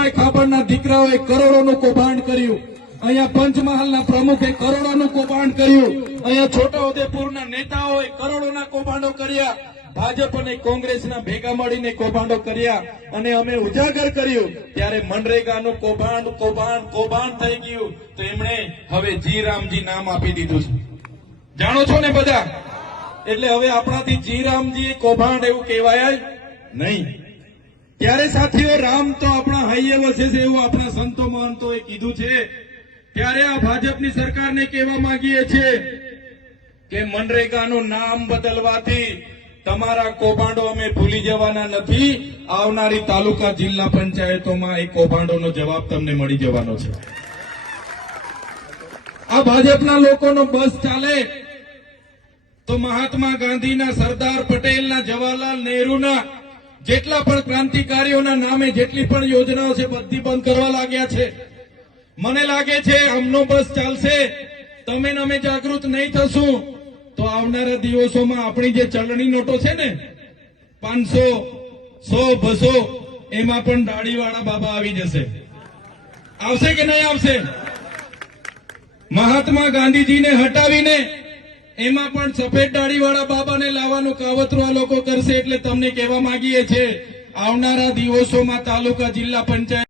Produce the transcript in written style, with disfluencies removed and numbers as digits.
ગોવિંદભાઈ ખાબડના દીકરાઓએ કરોડોનું કૌભાંડ કર્યું, અહીંયા પંચમહાલના પ્રમુખે કરોડોનું કૌભાંડ કર્યું, અહીંયા છોટાઉદેપુરના નેતાઓએ કરોડોના કૌભાંડો કર્યા, ભાજપ અને કોંગ્રેસના ભેગા મળીને કૌભાંડો કર્યા અને અમે ઉજાગર કર્યું ત્યારે મનરેગાનું કૌભાંડ થઈ ગયું તો એમણે હવે જી રામજી નામ આપી દીધું છે, જાણો છો ને બધા। એટલે હવે આપણાથી જી રામજી કૌભાંડ એવું કહેવાય નહીં। ત્યારે સાથીઓ રામ તો આપણા હૈયે વસે છે એવું આપણા સંતો મહંતોએ કીધું છે। ત્યારે આ ભાજપની સરકારને કહેવા માંગીએ છીએ કે મનરેગાનું નામ બદલવાથી તમારા કૌભાંડો અમે ભૂલી જવાના નથી, આવનારી તાલુકા જિલ્લા પંચાયતોમાં એ કૌભાંડોનો જવાબ તમને મળી જવાનો છે। આ ભાજપના લોકોનો બસ ચાલે તો મહાત્મા ગાંધીના, સરદાર પટેલના, જવાહરલાલ નહેરુના જેટલા પણ ક્રાંતિકારીઓના નામે જેટલી પણ યોજનાઓ છે બધી બંધ કરવા લાગ્યા છે। મને લાગે છે આમનો બસ ચાલશે, તમે અમે જાગૃત નહીં થશું તો આવનારા દિવસોમાં આપણી જે ચલણી નોટો છે ને 500, 100, 200 એમાં પણ દાઢીવાળા બાબા આવી જશે। આવશે કે નહીં આવશે? મહાત્મા ગાંધીજીને હટાવીને એમાં પણ સફેદ દાઢીવાળા બાબાને લાવવાનું કાવતરું આ લોકો કરશે। એટલે તમને કહેવા માંગીએ છીએ આવનારા દિવસોમાં તાલુકા જિલ્લા પંચાયત